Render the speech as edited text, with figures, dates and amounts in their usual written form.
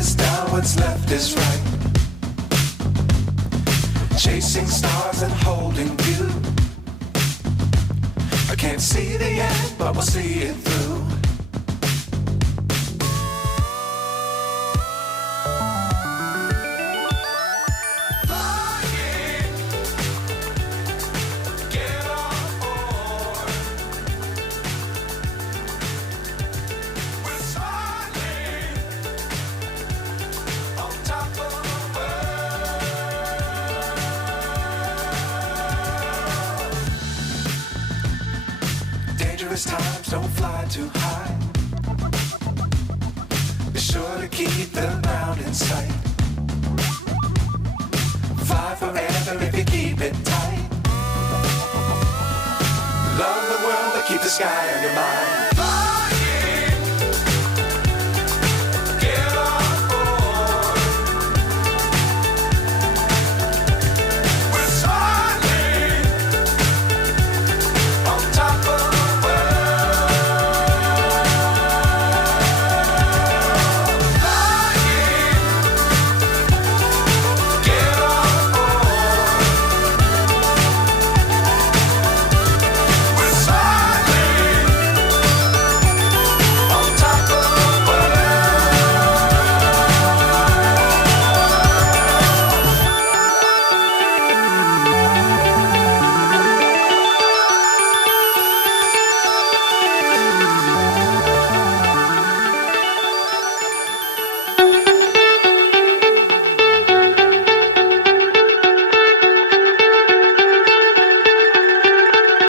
is down, what's left is right. Chasing stars and holding you. I can't see the end, but we'll see it through. Dangerous times, don't fly too high. Be sure to keep the ground in sight. Fly forever if you keep it tight. Love the world, but keep the sky on your mind.